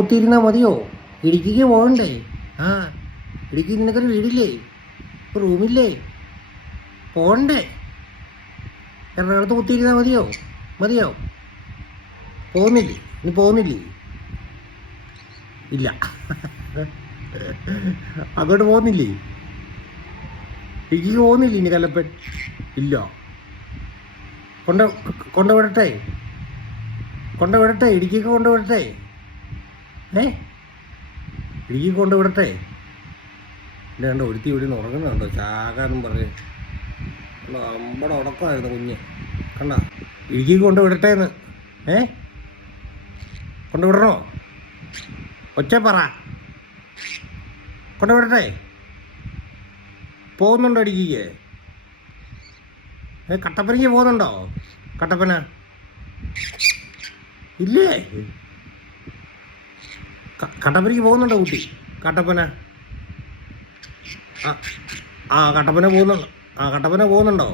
ഒത്തിരുന്നാൽ മതിയോ? ഇടുക്കിക്ക് പോകണ്ടേ? ആ, ഇടുക്കി നിനക്കൊരു വീടില്ലേ, റൂമില്ലേ, പോകണ്ടേ? എറണാകുളത്ത് കുത്തിയിരുന്നാൽ മതിയോ? മതിയോ? പോകുന്നില്ലേ? ഇനി പോകുന്നില്ലേ? ഇല്ല. അങ്ങോട്ട് പോകുന്നില്ലേ? ഇടുക്കിക്ക് പോകുന്നില്ലേ ഇനി കല്ലപ്പൻ? ഇല്ല. കൊണ്ടുവിടട്ടെ? ഇടുക്കിക്ക് കൊണ്ടുവിടട്ടെ? ഇടുക്കിക്ക് കൊണ്ടുവിടട്ടെ? ഇല്ല, കണ്ടോ ഒരുത്തി ഇവിടെ നിന്ന് ഉറങ്ങുന്നുണ്ടോ ചാകാന്നും പറഞ്ഞ്. നമ്മുടെ ഉടക്കമായിരുന്നു കുഞ്ഞ്. കണ്ട, ഇടുക്കിക്ക് കൊണ്ടുവിടട്ടേന്ന്. കൊണ്ടുവിടണോ? ഒച്ച പറ. കൊണ്ടുവിടട്ടെ? പോകുന്നുണ്ടോ ഇടുക്കിക്ക്? കട്ടപ്പനയ്ക്ക് പോകുന്നുണ്ടോ? കട്ടപ്പന ഇല്ലേ? കട്ടപ്പനയ്ക്ക് പോകുന്നുണ്ടോ കുട്ടി? കട്ടപ്പന കട്ടപ്പന പോകുന്നുണ്ടോ?